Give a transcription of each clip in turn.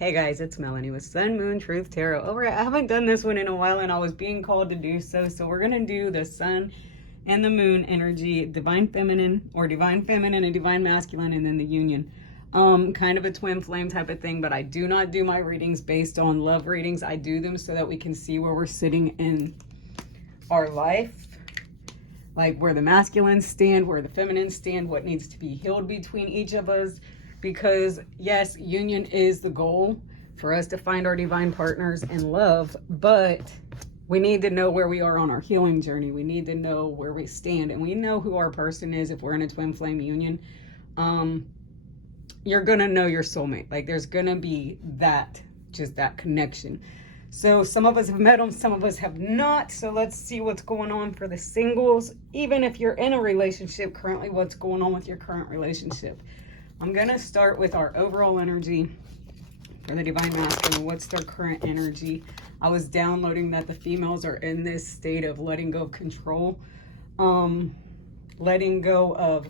Hey guys, it's Melanie with Sun, Moon, Truth Tarot. I haven't done this one in a while and I was being called to do so. So we're going to do the Sun and the Moon energy, Divine Feminine or Divine Feminine and Divine Masculine, and then the Union. Kind of a twin flame type of thing, but I do not do my readings based on love readings. I do them so that we can see where we're sitting in our life. Like where the masculines stand, where the feminines stand, what needs to be healed between each of us. Because yes, union is the goal for us to find our divine partners and love, but we need to know where we are on our healing journey. We need to know where we stand, and we know who our person is if we're in a twin flame union. You're gonna know your soulmate. Like there's gonna be that, just that connection. So some of us have met them, some of us have not. So let's see what's going on for the singles. Even if you're in a relationship currently, what's going on with your current relationship? I'm going to start with our overall energy for the Divine Masculine. What's their current energy? I was downloading that the females are in this state of letting go of control, letting go of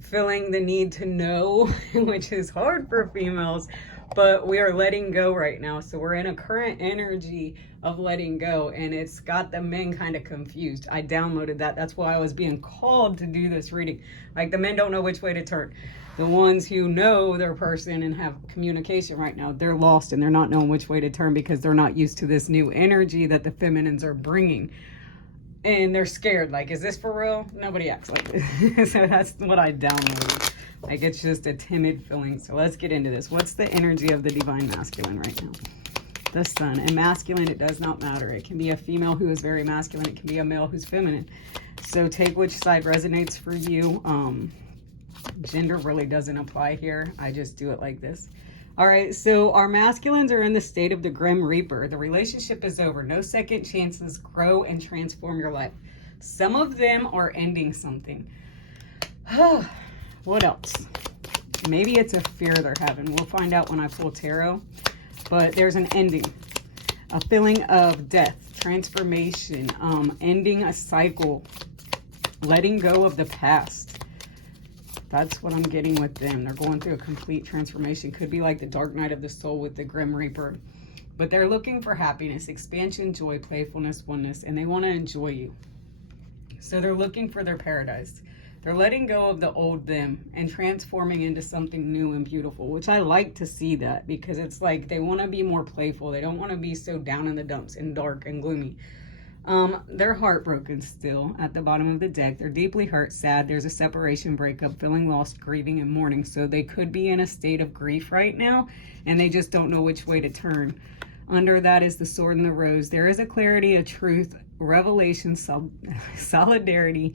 feeling the need to know, which is hard for females, but we are letting go right now. So we're in a current energy of letting go, and it's got the men kind of confused. I downloaded that. That's why I was being called to do this reading. Like the men don't know which way to turn. The ones who know their person and have communication right now, they're lost and they're not knowing which way to turn because they're not used to this new energy that the feminines are bringing. And they're scared. Like, is this for real? Nobody acts like this. So that's what I downloaded. Like, it's just a timid feeling. So let's get into this. What's the energy of the Divine Masculine right now? The Sun. And masculine, it does not matter. It can be a female who is very masculine. It can be a male who's feminine. So take which side resonates for you. Gender really doesn't apply here. I just do it like this. All right, so our masculines are in the state of the Grim Reaper. The relationship is over. No second chances. Grow and transform your life. Some of them are ending something. What else? Maybe it's a fear they're having. We'll find out when I pull tarot. But there's an ending. A feeling of death, transformation, ending a cycle, letting go of the past. That's what I'm getting with them. They're going through a complete transformation. Could be like the dark night of the soul with the Grim Reaper. But they're looking for happiness, expansion, joy, playfulness, oneness, and they want to enjoy you. So they're looking for their paradise. They're letting go of the old them and transforming into something new and beautiful, which I like to see that because it's like they want to be more playful. They don't want to be so down in the dumps and dark and gloomy. They're heartbroken still at the bottom of the deck. They're deeply hurt, sad. There's a separation, breakup, feeling lost, grieving, and mourning. So they could be in a state of grief right now, and they just don't know which way to turn. Under that is the Sword and the Rose. There is a clarity, a truth, revelation, solidarity,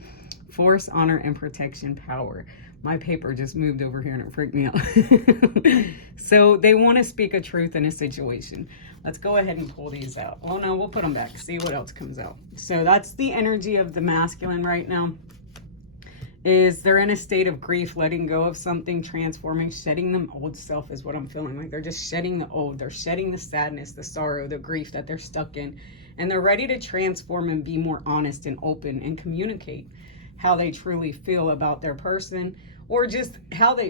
force, honor, and protection, power. My paper just moved over here and it freaked me out. So they want to speak a truth in a situation. Let's go ahead and pull these out. Oh no, we'll put them back. See what else comes out. So that's the energy of the masculine right now. Is they're in a state of grief, letting go of something, transforming, shedding the old self is what I'm feeling. Like they're just shedding the old. They're shedding the sadness, the sorrow, the grief that they're stuck in. And they're ready to transform and be more honest and open and communicate how they truly feel about their person, or just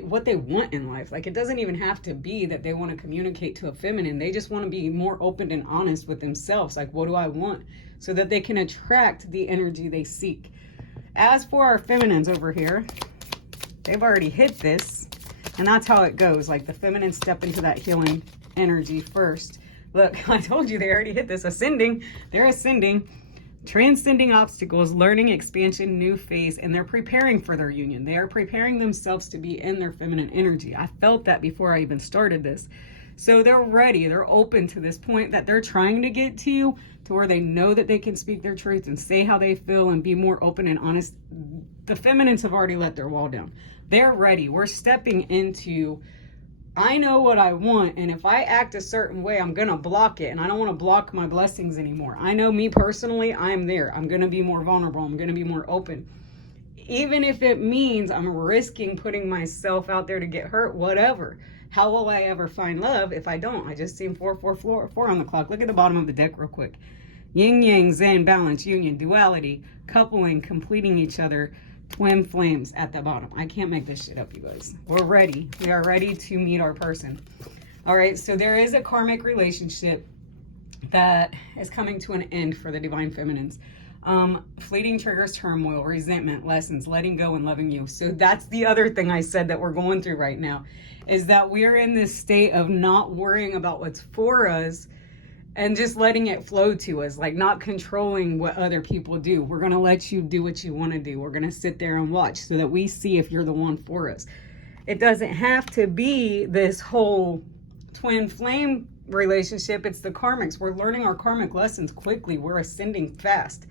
what they want in life. Like it doesn't even have to be that they want to communicate to a feminine. They just want to be more open and honest with themselves. Like, what do I want? So that they can attract the energy they seek. As for our feminines over here, they've already hit this, and that's how it goes. Like the feminines step into that healing energy first. Look, I told you they already hit this. Ascending, they're ascending. Transcending obstacles, learning, expansion, new phase, and they're preparing for their union. They are preparing themselves to be in their feminine energy. I felt that before I even started this. So they're ready. They're open to this point that they're trying to get to where they know that they can speak their truth and say how they feel and be more open and honest. The feminines have already let their wall down. They're ready. We're stepping into, I know what I want, and if I act a certain way, I'm going to block it, and I don't want to block my blessings anymore. I know me personally, I'm there. I'm going to be more vulnerable. I'm going to be more open. Even if it means I'm risking putting myself out there to get hurt, whatever. How will I ever find love if I don't? I just seen 4 on the clock. Look at the bottom of the deck real quick. Yin, yang, zen, balance, union, duality, coupling, completing each other, twin flames at the bottom. I can't make this shit up, you guys. We're ready. We are ready to meet our person. All right, so there is a karmic relationship that is coming to an end for the divine feminines. Fleeting triggers turmoil, resentment, lessons, letting go, and loving you. So that's the other thing I said that we're going through right now, is that we're in this state of not worrying about what's for us and just letting it flow to us, like not controlling what other people do. We're going to let you do what you want to do. We're going to sit there and watch so that we see if you're the one for us. It doesn't have to be this whole twin flame relationship. It's the karmics. We're learning our karmic lessons quickly. We're ascending fast.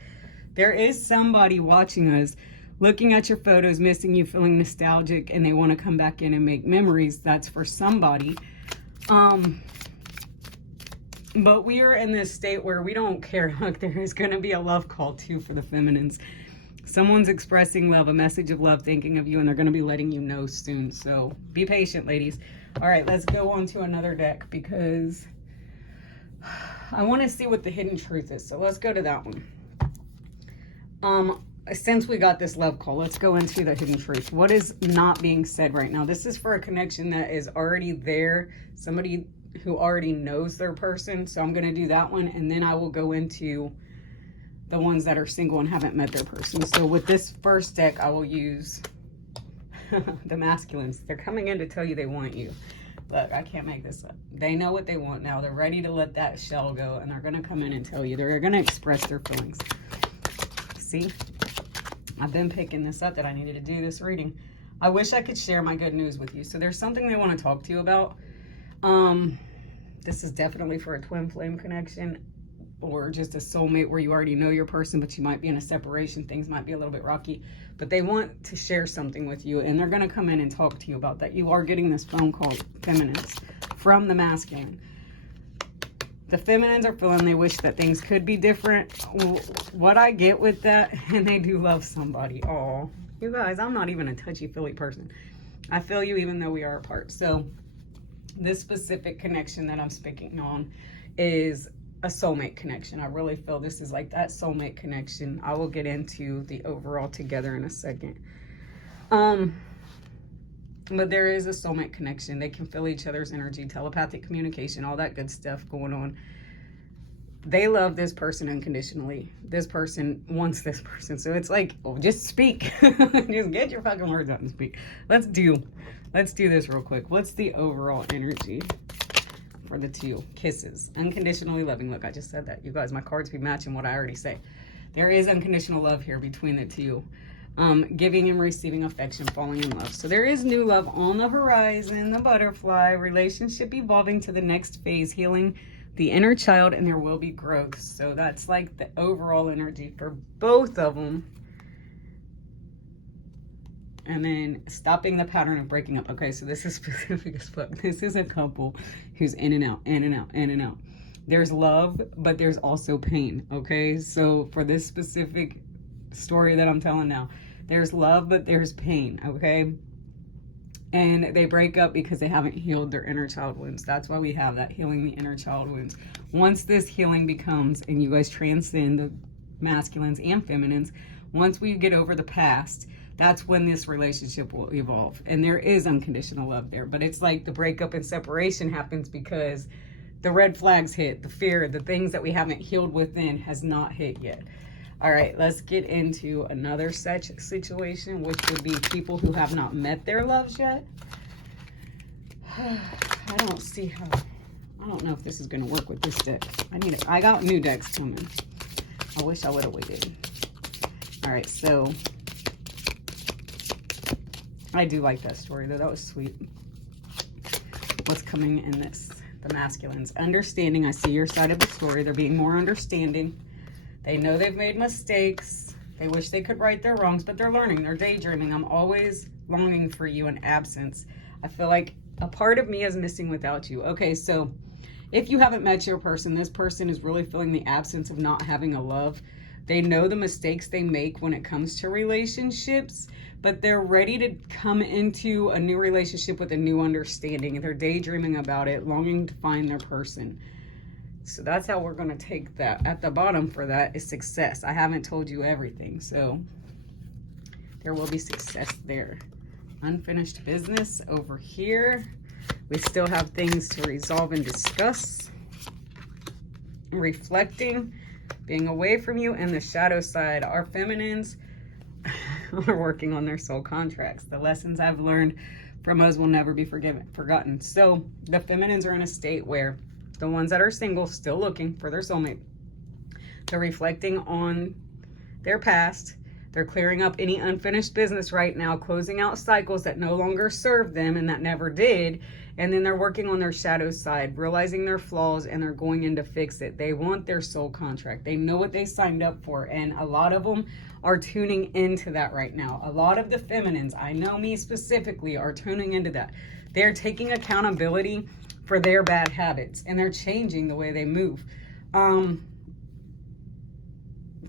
There is somebody watching us, looking at your photos, missing you, feeling nostalgic, and they want to come back in and make memories. That's for somebody. But we are in this state where we don't care. Look, there is going to be a love call too for the feminines. Someone's expressing love, a message of love, thinking of you, and they're going to be letting you know soon. So be patient, ladies. All right, let's go on to another deck because I want to see what the hidden truth is. So let's go to that one. Since we got this love call, let's go into the hidden truth. What is not being said right now? This is for a connection that is already there. Somebody who already knows their person. So I'm going to do that one, and then I will go into the ones that are single and haven't met their person. So with this first deck, I will use the masculines. They're coming in to tell you they want you. Look, I can't make this up. They know what they want now. They're ready to let that shell go, and they're going to come in and tell you. They're going to express their feelings. See? I've been picking this up that I needed to do this reading. I wish I could share my good news with you. So there's something they want to talk to you about. This is definitely for a twin flame connection or just a soulmate where you already know your person, but you might be in a separation. Things might be a little bit rocky, but they want to share something with you, and they're going to come in and talk to you about that. You are getting this phone call, feminines, from the masculine. The feminines are feeling they wish that things could be different. What I get with that, and they do love somebody. Oh, you guys, I'm not even a touchy-feely person. I feel you even though we are apart. So this specific connection that I'm speaking on is a soulmate connection. I really feel this is like that soulmate connection. I will get into the overall together in a second. But there is a soulmate connection. They can feel each other's energy, telepathic communication, all that good stuff going on. They love this person unconditionally. This person wants this person. So it's like, oh, just speak. Just get your fucking words out and speak. Let's do this real quick. What's the overall energy for the two? Kisses. Unconditionally loving. Look, I just said that. You guys, my cards be matching what I already say. There is unconditional love here between the two. Giving and receiving affection, falling in love. So there is new love on the horizon, the butterfly, relationship evolving to the next phase, healing the inner child, and there will be growth. So that's like the overall energy for both of them. And then stopping the pattern of breaking up. Okay, so this is specific as fuck. This is a couple who's in and out, in and out, in and out. There's love, but there's also pain. Okay, so for this specific story that I'm telling now, there's love, but there's pain. Okay, and they break up because they haven't healed their inner child wounds. That's why we have that, healing the inner child wounds. Once this healing becomes, and you guys transcend the masculines and feminines, once we get over the past, that's when this relationship will evolve. And there is unconditional love there, but it's like the breakup and separation happens because the red flags hit, the fear, the things that we haven't healed within has not hit yet. All right, let's get into another such situation, which would be people who have not met their loves yet. I don't see how, I don't know if this is going to work with this deck. I got new decks coming. I wish I would have waited. All right, so I do like that story though. That was sweet. What's coming in this? The masculines. Understanding. I see your side of the story. They're being more understanding. They know they've made mistakes. They wish they could right their wrongs, but they're learning. They're daydreaming. I'm always longing for you in absence. I feel like a part of me is missing without you. Okay, so if you haven't met your person, this person is really feeling the absence of not having a love. They know the mistakes they make when it comes to relationships, but they're ready to come into a new relationship with a new understanding. They're daydreaming about it, longing to find their person. So that's how we're going to take that. At the bottom for that is success. I haven't told you everything, so there will be success there. Unfinished business over here. We still have things to resolve and discuss. Reflecting, being away from you, and the shadow side. Our feminines are working on their soul contracts. The lessons I've learned from us will never be forgotten. So the feminines are in a state where the ones that are single, still looking for their soulmate, they're reflecting on their past. They're clearing up any unfinished business right now, closing out cycles that no longer serve them and that never did. And then they're working on their shadow side, realizing their flaws, and they're going in to fix it. They want their soul contract. They know what they signed up for. And a lot of them are tuning into that right now. A lot of the feminines, I know me specifically, are tuning into that. They're taking accountability for their bad habits, and they're changing the way they move.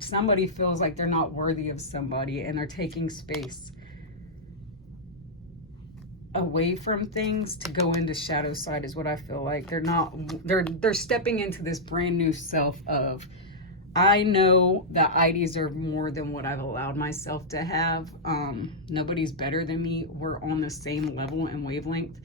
Somebody feels like they're not worthy of somebody, and they're taking space away from things to go into shadow side is what I feel like. They're stepping into this brand new self of, I know that I deserve more than what I've allowed myself to have. Nobody's better than me. We're on the same level and wavelength.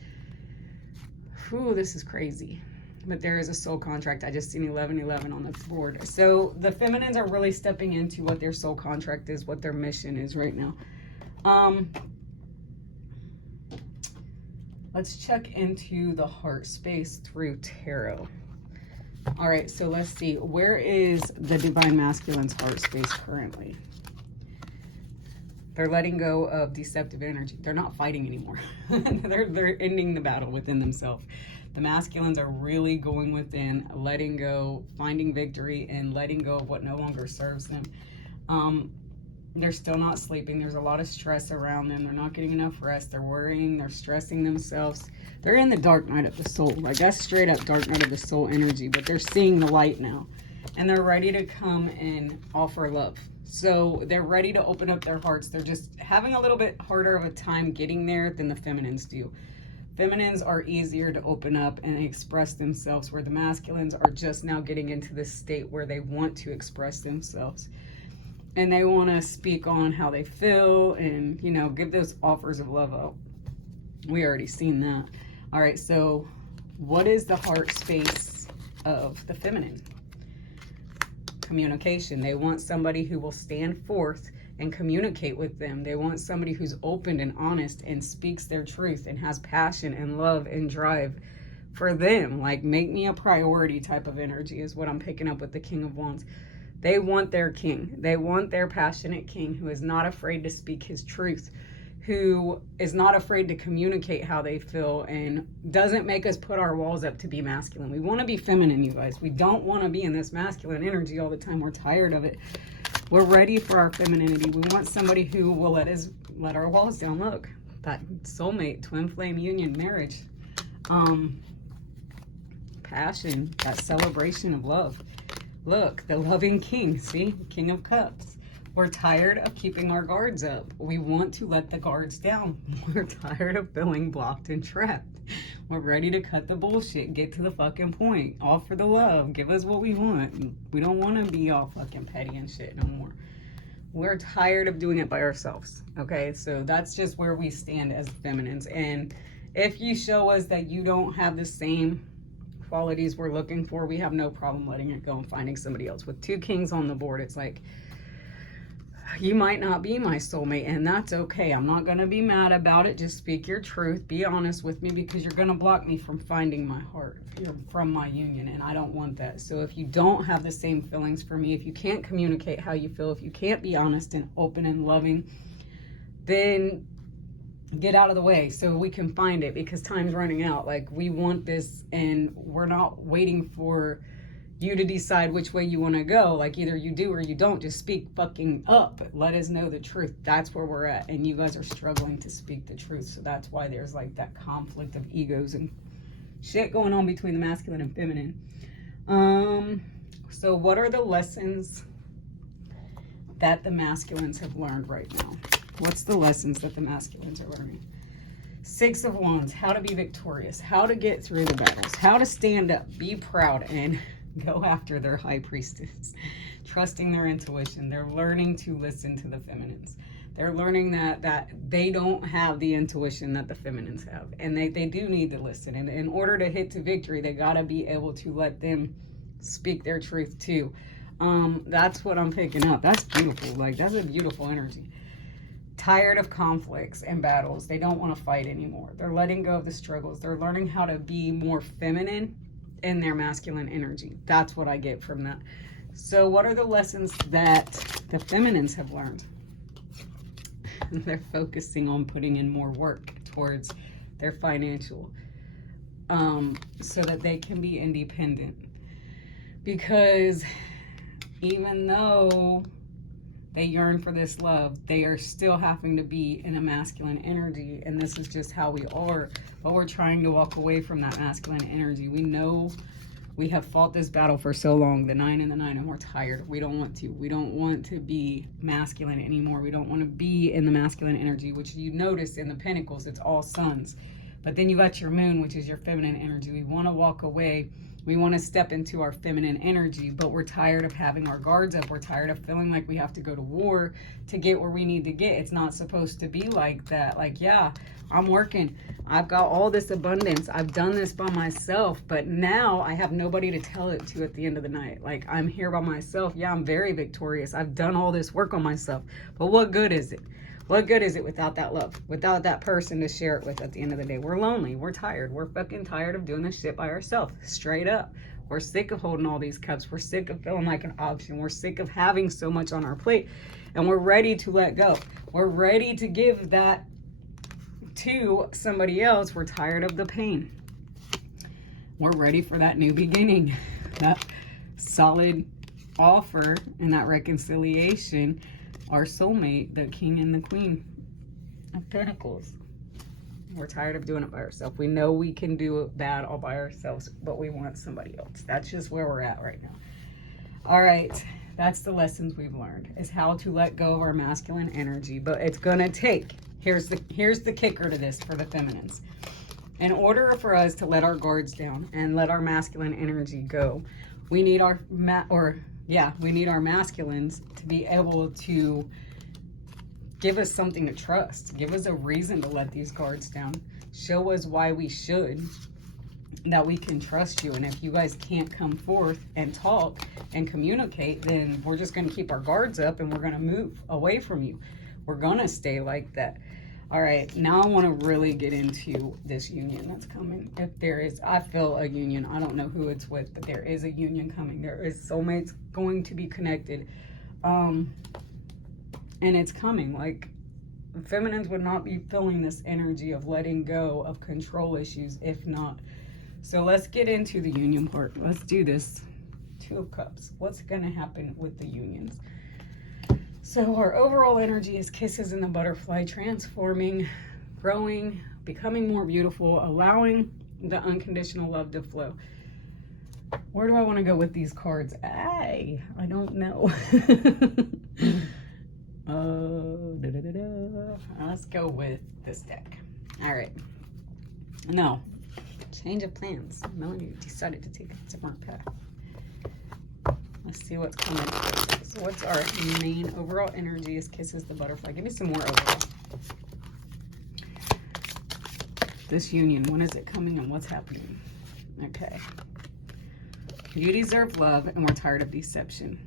Whew, this is crazy. But there is a soul contract. I just seen 1111 on the board. So the feminines are really stepping into what their soul contract is, what their mission is right now. Let's check into the heart space through tarot. All right, so let's see. Where is the divine masculine's heart space currently? They're letting go of deceptive energy. They're not fighting anymore. they're ending the battle within themselves. The masculines are really going within, letting go, finding victory, and letting go of what no longer serves them. They're still not sleeping. There's a lot of stress around them. They're not getting enough rest. They're worrying. They're stressing themselves. They're in the dark night of the soul. Like, that's straight up dark night of the soul energy, but they're seeing the light now. And they're ready to come and offer love. So they're ready to open up their hearts. They're just having a little bit harder of a time getting there than the feminines do. Feminines are easier to open up and express themselves, where the masculines are just now getting into this state where they want to express themselves. And they want to speak on how they feel and, you know, give those offers of love out. We already seen that. All right, so what is the heart space of the feminine? Communication. They want somebody who will stand forth and communicate with them. They want somebody who's open and honest and speaks their truth and has passion and love and drive for them. Like, make me a priority type of energy is what I'm picking up with the King of Wands. They want their king. They want their passionate king who is not afraid to speak his truth, who is not afraid to communicate how they feel and doesn't make us put our walls up to be masculine. We want to be feminine, you guys. We don't want to be in this masculine energy all the time. We're tired of it. We're ready for our femininity. We want somebody who will let our walls down. Look, that soulmate, twin flame union, marriage, passion, that celebration of love. Look, the loving king, see, King of Cups. We're tired of keeping our guards up. We want to let the guards down. We're tired of feeling blocked and trapped. We're ready to cut the bullshit, get to the fucking point, offer the love, give us what we want. We don't want to be all fucking petty and shit no more. We're tired of doing it by ourselves, okay? So that's just where we stand as feminines. And if you show us that you don't have the same qualities we're looking for, we have no problem letting it go and finding somebody else. With two kings on the board, it's like, you might not be my soulmate, and that's okay. I'm not going to be mad about it. Just speak your truth. Be honest with me, because you're going to block me from finding my heart, from my union, and I don't want that. So if you don't have the same feelings for me, if you can't communicate how you feel, if you can't be honest and open and loving, then get out of the way so we can find it, because time's running out. Like, we want this, and we're not waiting for you to decide which way you want to go. Like, either you do or you don't. Just speak fucking up. Let us know the truth. That's where we're at, and you guys are struggling to speak the truth. So that's why there's like that conflict of egos and shit going on between the masculine and feminine. So what are the lessons that the masculines have learned right now? What's the lessons that the masculines are learning? Six of Wands, how to be victorious, how to get through the battles, how to stand up, be proud, and go after their high priestess. Trusting their intuition. They're learning to listen to the feminines. They're learning that they don't have the intuition that the feminines have, and they do need to listen. And in order to hit to victory, they got to be able to let them speak their truth too. That's what I'm picking up. That's beautiful. Like, that's a beautiful energy. Tired of conflicts and battles. They don't want to fight anymore. They're letting go of the struggles. They're learning how to be more feminine in their masculine energy. That's what I get from that. So what are the lessons that the feminines have learned? They're focusing on putting in more work towards their financial, so that they can be independent. Because even though they yearn for this love, they are still having to be in a masculine energy, and this is just how we are. But we're trying to walk away from that masculine energy. We know we have fought this battle for so long, the 9 and the 9, and we're tired. We don't want to. We don't want to be masculine anymore. We don't want to be in the masculine energy, which you notice in the Pentacles, it's all suns. But then you got your moon, which is your feminine energy. We want to walk away. We want to step into our feminine energy, but we're tired of having our guards up. We're tired of feeling like we have to go to war to get where we need to get. It's not supposed to be like that. Like, yeah, I'm working. I've got all this abundance. I've done this by myself, but now I have nobody to tell it to at the end of the night. Like, I'm here by myself. Yeah, I'm very victorious. I've done all this work on myself, but what good is it? What good is it without that love, without that person to share it with at the end of the day? We're lonely. We're tired. We're fucking tired of doing this shit by ourselves. Straight up. We're sick of holding all these cups. We're sick of feeling like an option. We're sick of having so much on our plate, and we're ready to let go. We're ready to give that to somebody else. We're tired of the pain. We're ready for that new beginning, that solid offer and that reconciliation. Our soulmate, the king and the queen of pentacles. We're tired of doing it by ourselves. We know we can do it bad all by ourselves, but we want somebody else. That's just where we're at right now. All right, that's the lessons we've learned, is how to let go of our masculine energy. But it's gonna take, here's the kicker to this for the feminines. In order for us to let our guards down and let our masculine energy go, we need our we need our masculines to be able to give us something to trust, give us a reason to let these guards down, show us why we should, that we can trust you. And if you guys can't come forth and talk and communicate, then we're just going to keep our guards up and we're going to move away from you. We're going to stay like that. All right, now I want to really get into this union that's coming. If there is, I feel a union. I don't know who it's with, but there is a union coming. There is soulmates going to be connected. And it's coming. Like, feminines would not be feeling this energy of letting go of control issues if not. So let's get into the union part. Let's do this. 2 of Cups. What's going to happen with the unions? So our overall energy is kisses in the butterfly, transforming, growing, becoming more beautiful, allowing the unconditional love to flow. Where do I want to go with these cards? I don't know. Let's go with this deck. All right. No. Change of plans. Melanie decided to take a different path. Let's see what's coming. So what's our main overall energy is kisses the butterfly. Give me some more overall. This union, when is it coming and what's happening? Okay. You deserve love and we're tired of deception.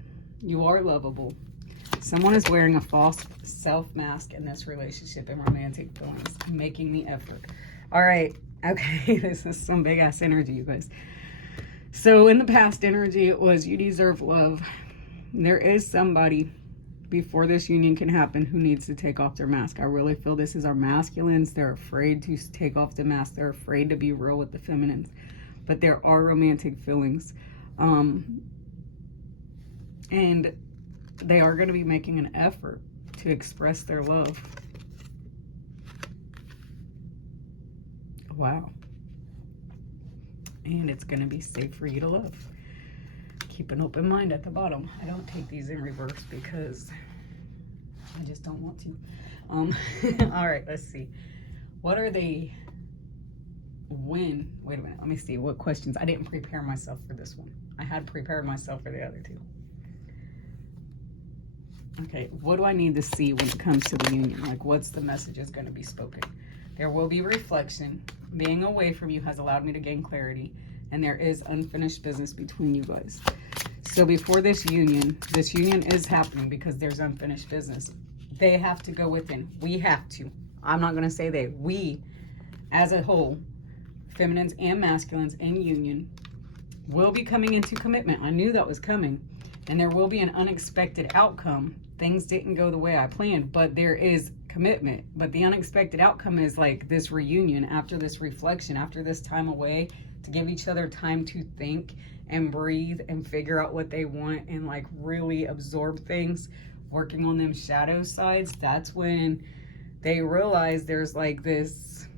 You are lovable. Someone is wearing a false self-mask in this relationship and romantic feelings, making the effort. All right. Okay. This is some big-ass energy, you guys. So in the past energy, it was you deserve love. There is somebody before this union can happen who needs to take off their mask. I really feel this is our masculines. They're afraid to take off the mask. They're afraid to be real with the feminines. But there are romantic feelings. And they are going to be making an effort to express their love. Wow. And it's going to be safe for you to love. Keep an open mind at the bottom. I don't take these in reverse because I just don't want to. All right, let's see. What are they? Wait a minute. Let me see what questions. I didn't prepare myself for this one. I had prepared myself for the other 2. Okay, what do I need to see when it comes to the union? Like, what's the message is going to be spoken? There will be reflection. Being away from you has allowed me to gain clarity, and there is unfinished business between you guys. So before this union is happening because there's unfinished business. They have to go within. We have to. I'm not going to say they. We, as a whole, feminines and masculines in union, will be coming into commitment. I knew that was coming. And there will be an unexpected outcome. Things didn't go the way I planned, but there is commitment. But the unexpected outcome is like this reunion after this reflection, after this time away, to give each other time to think and breathe and figure out what they want and like really absorb things, working on them shadow sides. That's when they realize there's like this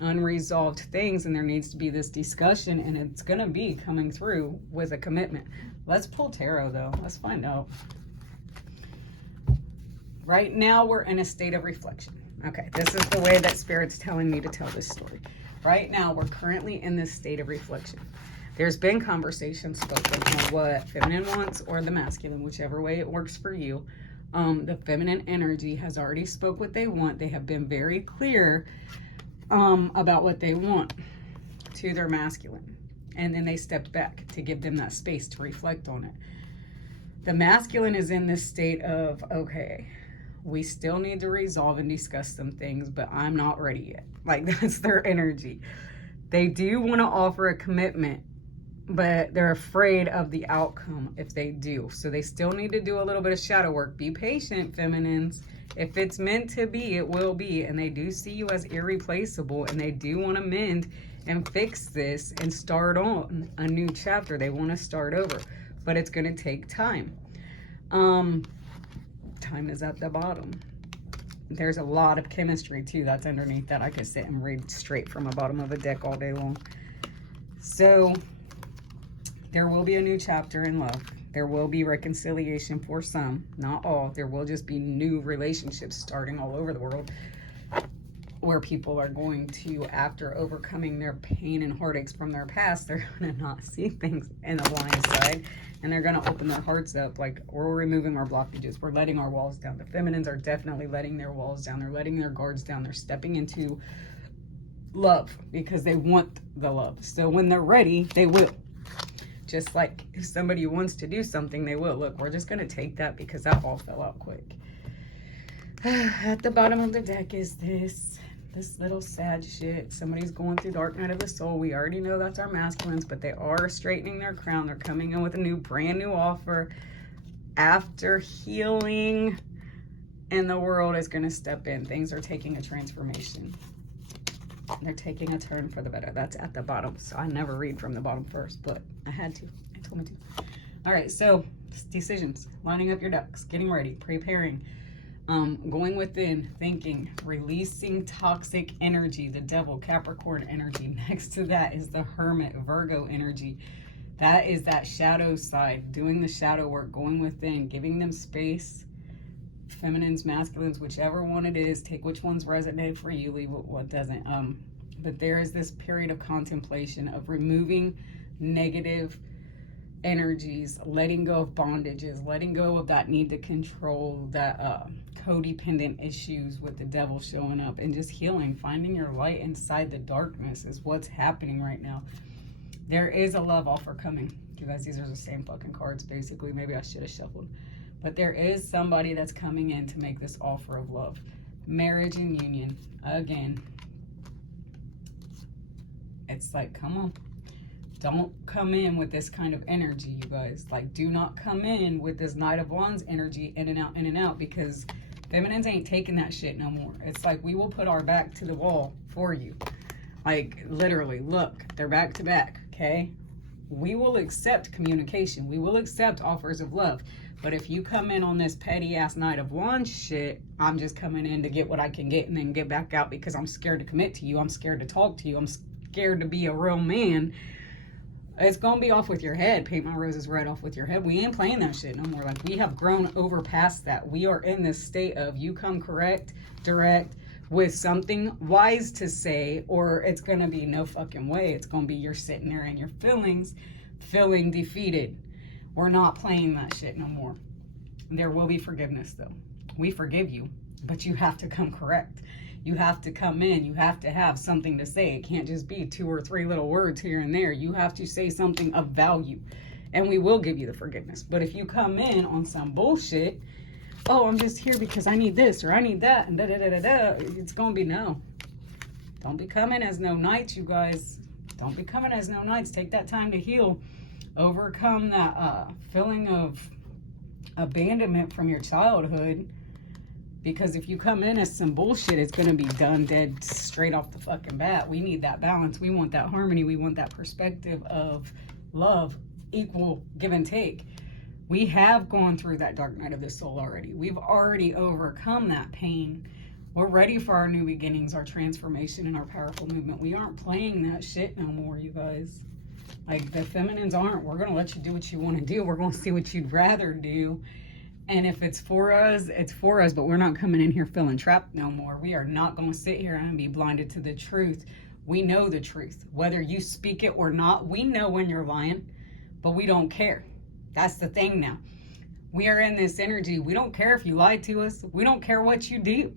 unresolved things and there needs to be this discussion, and it's going to be coming through with a commitment. Let's pull tarot though. Let's find out. Right now we're in a state of reflection. Okay, this is the way that Spirit's telling me to tell this story. Right now we're currently in this state of reflection. There's been conversation spoken on what feminine wants or the masculine, whichever way it works for you. The feminine energy has already spoke what they want. They have been very clear about what they want to their masculine. And then they stepped back to give them that space to reflect on it. The masculine is in this state of, okay, we still need to resolve and discuss some things, but I'm not ready yet. Like, that's their energy. They do want to offer a commitment, but they're afraid of the outcome if they do. So they still need to do a little bit of shadow work. Be patient, feminines. If it's meant to be, it will be. And they do see you as irreplaceable, and they do want to mend and fix this and start on a new chapter. They want to start over, but it's going to take time. Time is at the bottom. There's a lot of chemistry too that's underneath that. I could sit and read straight from the bottom of a deck all day long. So there will be a new chapter in love. There will be reconciliation for some, not all. There will just be new relationships starting all over the world, where people are going to, after overcoming their pain and heartaches from their past, they're going to not see things in the blind side, and they're going to open their hearts up. Like, we're removing our blockages. We're letting our walls down. The feminines are definitely letting their walls down. They're letting their guards down. They're stepping into love because they want the love. So when they're ready, they will. Just like if somebody wants to do something, they will. Look, we're just going to take that because that all fell out quick. At the bottom of the deck is this little sad shit. Somebody's going through dark night of the soul. We already know that's our masculines, but they are straightening their crown. They're coming in with a brand new offer after healing, and the world is going to step in. Things are taking a transformation. They're taking a turn for the better. That's at the bottom. So I never read from the bottom first, but I had to. I told me to. All right, so decisions, lining up your ducks, getting ready, preparing. Going within, thinking, releasing toxic energy, the devil, Capricorn energy. Next to that is the Hermit, Virgo energy. That is that shadow side, doing the shadow work, going within, giving them space. Feminines, masculines, whichever one it is, take which ones resonate for you, leave what doesn't. But there is this period of contemplation, of removing negative energies, letting go of bondages, letting go of that need to control, that codependent issues with the devil showing up, and just healing, finding your light inside the darkness is what's happening right now. There is a love offer coming. You guys, these are the same fucking cards basically. Maybe I should have shuffled. But there is somebody that's coming in to make this offer of love. Marriage and union. Again, it's like, come on. Don't come in with this kind of energy, you guys. Like, do not come in with this Knight of Wands energy in and out, because feminines ain't taking that shit no more. It's like, we will put our back to the wall for you. Like, literally, look, they're back to back, okay? We will accept communication. We will accept offers of love. But if you come in on this petty-ass Knight of Wands shit, I'm just coming in to get what I can get and then get back out because I'm scared to commit to you. I'm scared to talk to you. I'm scared to be a real man. It's gonna be off with your head. Paint my roses red off with your head. We ain't playing that shit no more. Like, we have grown over past that. We are in this state of, you come correct, direct, with something wise to say, or it's gonna be no fucking way. It's gonna be you're sitting there in your feelings, feeling defeated. We're not playing that shit no more. There will be forgiveness, though. We forgive you, but you have to come correct. You have to come in. You have to have something to say. It can't just be 2 or 3 little words here and there. You have to say something of value, and we will give you the forgiveness. But if you come in on some bullshit, oh, I'm just here because I need this or I need that, and da-da-da-da-da, it's going to be no. Don't be coming as no knights, you guys. Don't be coming as no knights. Take that time to heal. Overcome that feeling of abandonment from your childhood. Because if you come in as some bullshit, it's going to be done dead straight off the fucking bat. We need that balance. We want that harmony. We want that perspective of love, equal give and take. We have gone through that dark night of the soul already. We've already overcome that pain. We're ready for our new beginnings, our transformation, and our powerful movement. We aren't playing that shit no more, you guys. Like, the feminines aren't. We're going to let you do what you want to do. We're going to see what you'd rather do. And if it's for us, it's for us. But we're not coming in here feeling trapped no more. We are not going to sit here and be blinded to the truth. We know the truth. Whether you speak it or not, we know when you're lying. But we don't care. That's the thing now. We are in this energy. We don't care if you lied to us. We don't care what you do.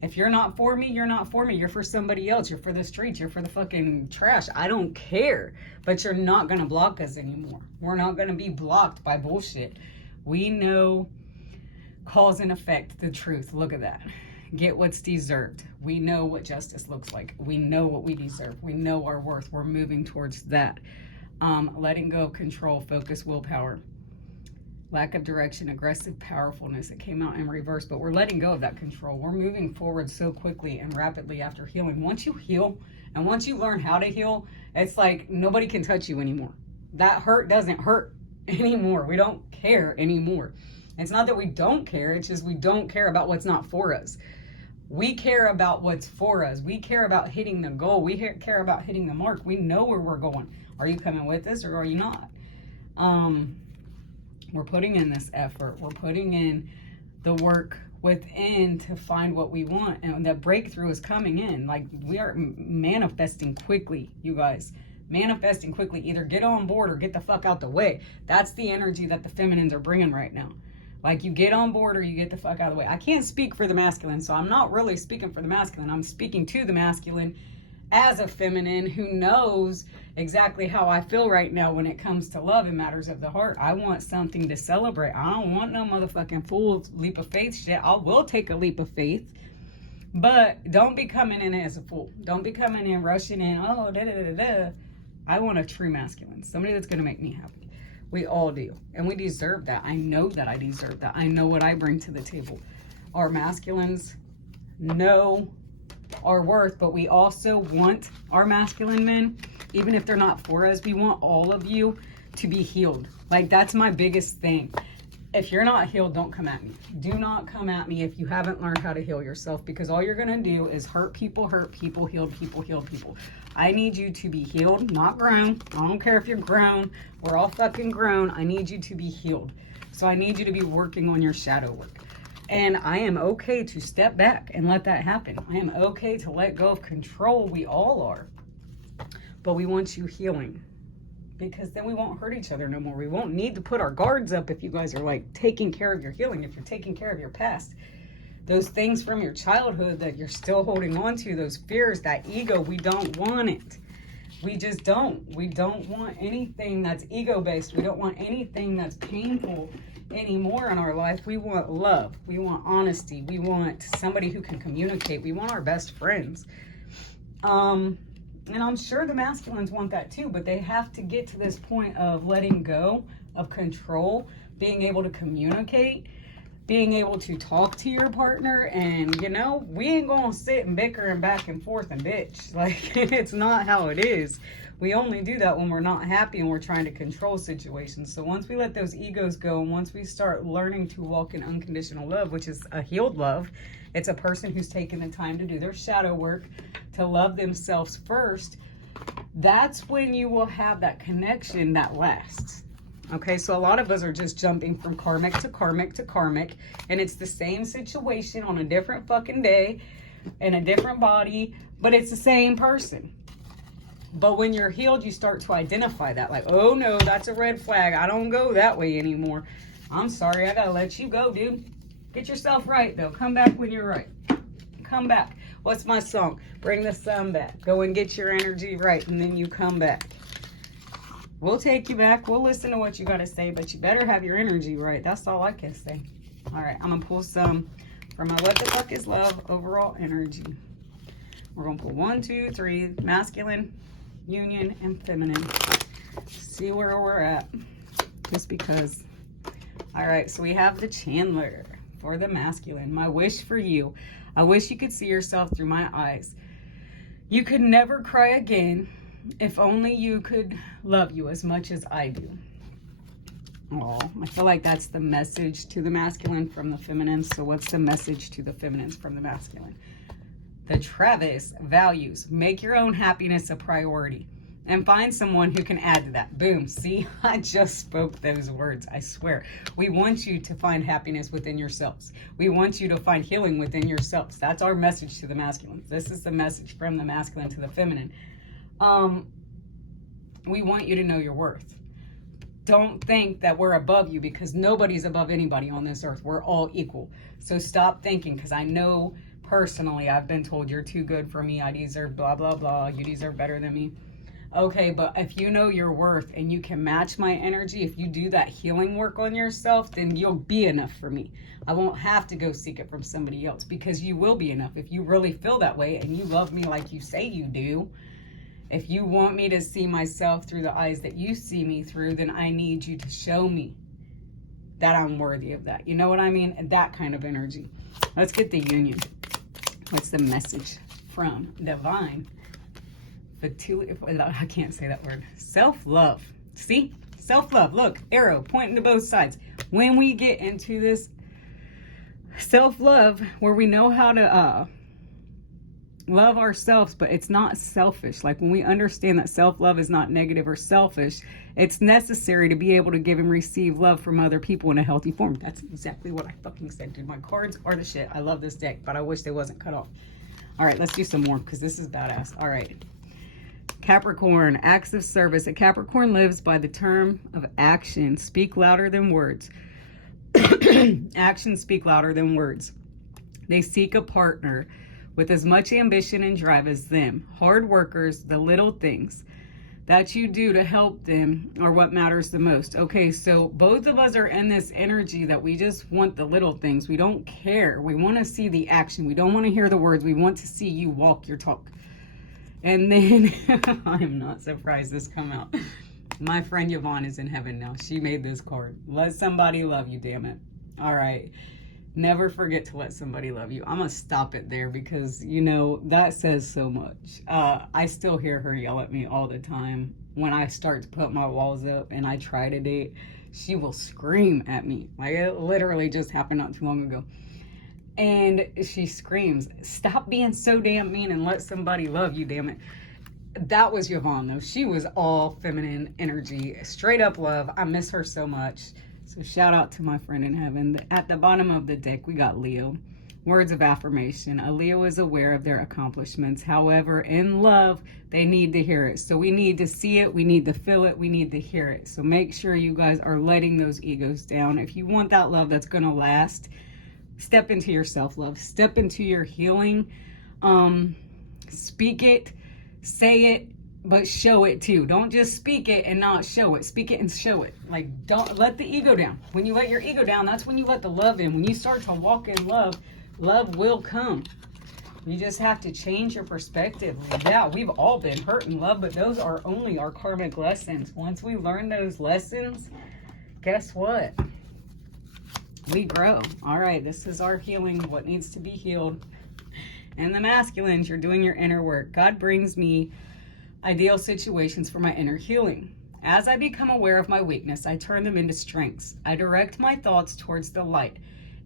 If you're not for me, you're not for me. You're for somebody else. You're for the streets. You're for the fucking trash. I don't care. But you're not going to block us anymore. We're not going to be blocked by bullshit. We know cause and effect, the truth. Look at that. Get what's deserved. We know what justice looks like. We know what we deserve. We know our worth. We're moving towards that. Letting go of control, focus, willpower. Lack of direction, aggressive powerfulness. It came out in reverse, but we're letting go of that control. We're moving forward so quickly and rapidly after healing. Once you heal and once you learn how to heal, it's like nobody can touch you anymore. That hurt doesn't hurt anymore. We don't care anymore. It's not that we don't care. It's just we don't care about what's not for us. We care about what's for us. We care about hitting the goal. We care about hitting the mark. We know where we're going. Are you coming with us or are you not? We're putting in this effort. We're putting in the work within to find what we want. And that breakthrough is coming in. Like, we are manifesting quickly, you guys. Manifesting quickly. Either get on board or get the fuck out the way. That's the energy that the feminines are bringing right now. Like, you get on board or you get the fuck out of the way. I can't speak for the masculine, so I'm not really speaking for the masculine. I'm speaking to the masculine as a feminine who knows exactly how I feel right now when it comes to love and matters of the heart. I want something to celebrate. I don't want no motherfucking fool leap of faith shit. I will take a leap of faith, but don't be coming in as a fool. Don't be coming in rushing in, oh, da-da-da-da-da. I want a true masculine, somebody that's going to make me happy. We all do, and we deserve that. I know that I deserve that. I know what I bring to the table. Our masculines know our worth, but we also want our masculine men, even if they're not for us, we want all of you to be healed. Like, that's my biggest thing. If you're not healed, don't come at me. Do not come at me if you haven't learned how to heal yourself, because all you're going to do is hurt people, healed people, healed people. I need you to be healed, not grown. I don't care if you're grown. We're all fucking grown. I need you to be healed. So I need you to be working on your shadow work. And I am okay to step back and let that happen. I am okay to let go of control. We all are. But we want you healing, because then we won't hurt each other no more. We won't need to put our guards up if you guys are like taking care of your healing, if you're taking care of your past. Those things from your childhood that you're still holding on to, those fears, that ego, we don't want it. We just don't. We don't want anything that's ego-based. We don't want anything that's painful anymore in our life. We want love. We want honesty. We want somebody who can communicate. We want our best friends. And I'm sure the masculines want that too, but they have to get to this point of letting go of control, being able to communicate, being able to talk to your partner. And, you know, we ain't gonna sit and bicker and back and forth and bitch. Like, it's not how it is. We only do that when we're not happy and we're trying to control situations. So once we let those egos go, and once we start learning to walk in unconditional love, which is a healed love, it's a person who's taken the time to do their shadow work, to love themselves first, that's when you will have that connection that lasts. Okay, so a lot of us are just jumping from karmic to karmic to karmic, and it's the same situation on a different fucking day, in a different body, but it's the same person. But when you're healed, you start to identify that. Like, oh no, that's a red flag. I don't go that way anymore. I'm sorry, I gotta let you go, dude. Get yourself right, though. Come back when you're right. Come back. What's my song? Bring the sun back. Go and get your energy right, and then you come back. We'll take you back. We'll listen to what you got to say, but you better have your energy right. That's all I can say. All right, I'm going to pull some from my What the Fuck is Love overall energy. We're going to pull 1, 2, 3, masculine, union, and feminine. See where we're at. Just because. All right, so we have the Chandler for the masculine. My wish for you. I wish you could see yourself through my eyes. You could never cry again if only you could love you as much as I do. Oh, I feel like that's the message to the masculine from the feminine. So what's the message to the feminines from the masculine? The Travis values. Make your own happiness a priority. And find someone who can add to that. Boom. See, I just spoke those words. I swear. We want you to find happiness within yourselves. We want you to find healing within yourselves. That's our message to the masculine. This is the message from the masculine to the feminine. We want you to know your worth. Don't think that we're above you, because nobody's above anybody on this earth. We're all equal. So stop thinking, because I know personally I've been told you're too good for me. I deserve blah, blah, blah. You deserve better than me. Okay, but if you know your worth and you can match my energy, if you do that healing work on yourself, then you'll be enough for me. I won't have to go seek it from somebody else, because you will be enough. If you really feel that way and you love me like you say you do, if you want me to see myself through the eyes that you see me through, then I need you to show me that I'm worthy of that. You know what I mean? That kind of energy. Let's get the union. What's the message from divine? I can't say that word. Self-love. See? Self-love. Look, arrow pointing to both sides. When we get into this self-love, where we know how to love ourselves, but it's not selfish. Like when we understand that self-love is not negative or selfish, it's necessary to be able to give and receive love from other people in a healthy form. That's exactly what I fucking said, dude. My cards are the shit. I love this deck, but I wish they wasn't cut off. All right, let's do some more, because this is badass. All right. Capricorn, acts of service. A Capricorn lives by the term of action. Speak louder than words. Actions speak louder than words. They seek a partner with as much ambition and drive as them. Hard workers, the little things that you do to help them are what matters the most. Okay, so both of us are in this energy that we just want the little things. We don't care. We want to see the action. We don't want to hear the words. We want to see you walk your talk. And then, I'm not surprised this come out. My friend Yvonne is in heaven now. She made this card. Let somebody love you, damn it. All right. Never forget to let somebody love you. I'm going to stop it there, because, you know, that says so much. I still hear her yell at me all the time. When I start to put my walls up and I try to date, she will scream at me. Like, it literally just happened not too long ago. And she screams, stop being so damn mean and let somebody love you, damn it. That was Yvonne, though. She was all feminine energy, straight up love. I miss her so much. So shout out to my friend in heaven. At the bottom of the deck, we got Leo. Words of affirmation. A Leo is aware of their accomplishments. However, in love, they need to hear it. So we need to see it. We need to feel it. We need to hear it. So make sure you guys are letting those egos down. If you want that love that's going to last, step into your self-love. Step into your healing. Speak it. Say it. But show it too. Don't just speak it and not show it. Speak it and show it. Like, don't let the ego down. When you let your ego down, that's when you let the love in. When you start to walk in love, love will come. You just have to change your perspective. Yeah, we've all been hurt in love, but those are only our karmic lessons. Once we learn those lessons, guess what? We grow. All right, this is our healing, what needs to be healed. And the masculines, you're doing your inner work. God brings me ideal situations for my inner healing. As I become aware of my weakness, I turn them into strengths. I direct my thoughts towards the light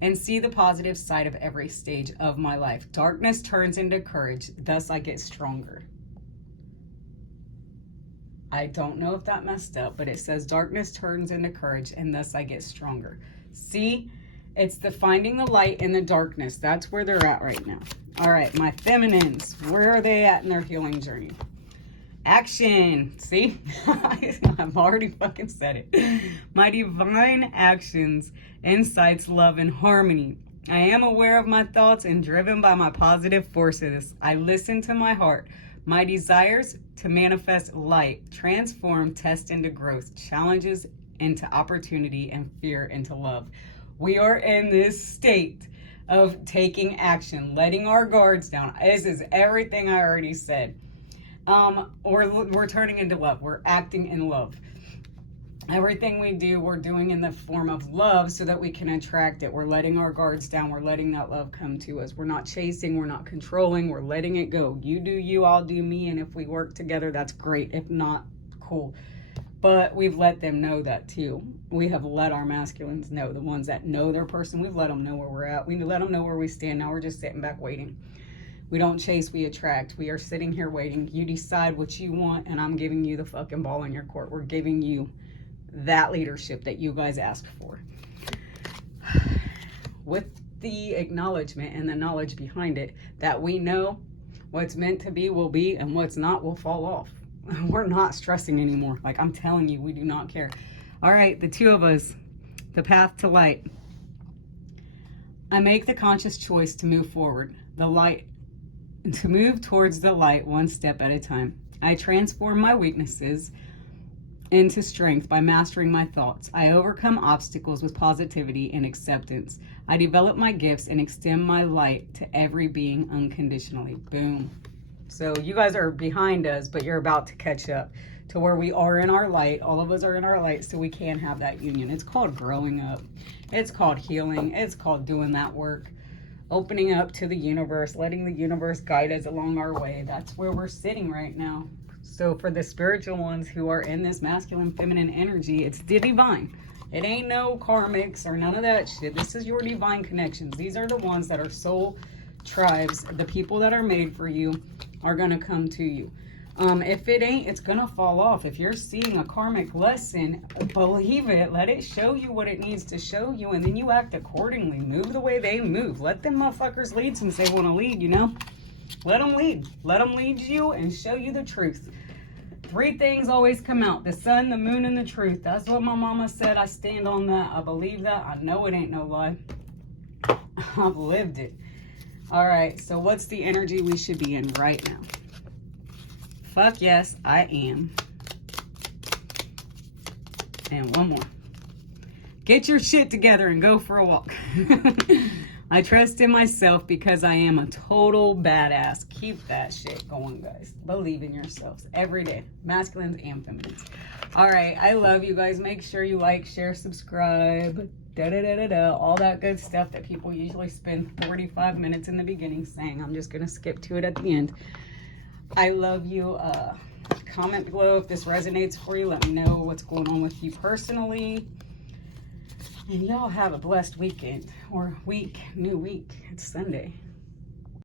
and see the positive side of every stage of my life. Darkness turns into courage, thus I get stronger. I don't know if that messed up, but it says darkness turns into courage and thus I get stronger. See, it's the finding the light in the darkness. That's where they're at right now. All right, my feminines, where are they at in their healing journey? Action. See? I've already fucking said it. My divine actions, insights, love, and harmony. I am aware of my thoughts and driven by my positive forces. I listen to my heart. My desires to manifest light, transform, test into growth, challenges into opportunity, and fear into love. We are in this state of taking action, letting our guards down. This is everything I already said. We're turning into love. We're acting in love. Everything we do, we're doing in the form of love so that we can attract it. We're letting our guards down. We're letting that love come to us. We're not chasing. We're not controlling. We're letting it go. You do you, I'll do me. And if we work together, that's great. If not, cool. But we've let them know that too. We have let our masculines know, the ones that know their person. We've let them know where we're at. We let them know where we stand. Now we're just sitting back waiting. We don't chase, we attract. We are sitting here waiting. You decide what you want, and I'm giving you the fucking ball in your court. We're giving you that leadership that you guys asked for. With the acknowledgement and the knowledge behind it that we know what's meant to be will be, and what's not will fall off. We're not stressing anymore. Like, I'm telling you, we do not care. All right, the two of us, the path to light. I make the conscious choice to move forward. The light. To move towards the light one step at a time. I transform my weaknesses into strength by mastering my thoughts. I overcome obstacles with positivity and acceptance. I develop my gifts and extend my light to every being unconditionally. Boom. So you guys are behind us, but you're about to catch up to where we are in our light. All of us are in our light, so we can have that union. It's called growing up. It's called healing. It's called doing that work. Opening up to the universe, letting the universe guide us along our way. That's where we're sitting right now. So for the spiritual ones who are in this masculine, feminine energy, it's the divine. It ain't no karmics or none of that shit. This is your divine connections. These are the ones that are soul tribes. The people that are made for you are going to come to you. If it ain't, it's going to fall off. If you're seeing a karmic lesson, believe it. Let it show you what it needs to show you, and then you act accordingly. Move the way they move. Let them motherfuckers lead since they want to lead, you know? Let them lead. Let them lead you and show you the truth. 3 things always come out: the sun, the moon, and the truth. That's what my mama said. I stand on that. I believe that. I know it ain't no lie. I've lived it. All right, so what's the energy we should be in right now? Fuck yes, I am. And one more. Get your shit together and go for a walk. I trust in myself because I am a total badass. Keep that shit going, guys. Believe in yourselves every day. Masculines and feminines. All right, I love you guys. Make sure you like, share, subscribe. All that good stuff that people usually spend 45 minutes in the beginning saying. I'm just going to skip to it at the end. I love you. Comment below if this resonates for you. Let me know what's going on with you personally. And y'all have a blessed weekend or week, new week. It's Sunday.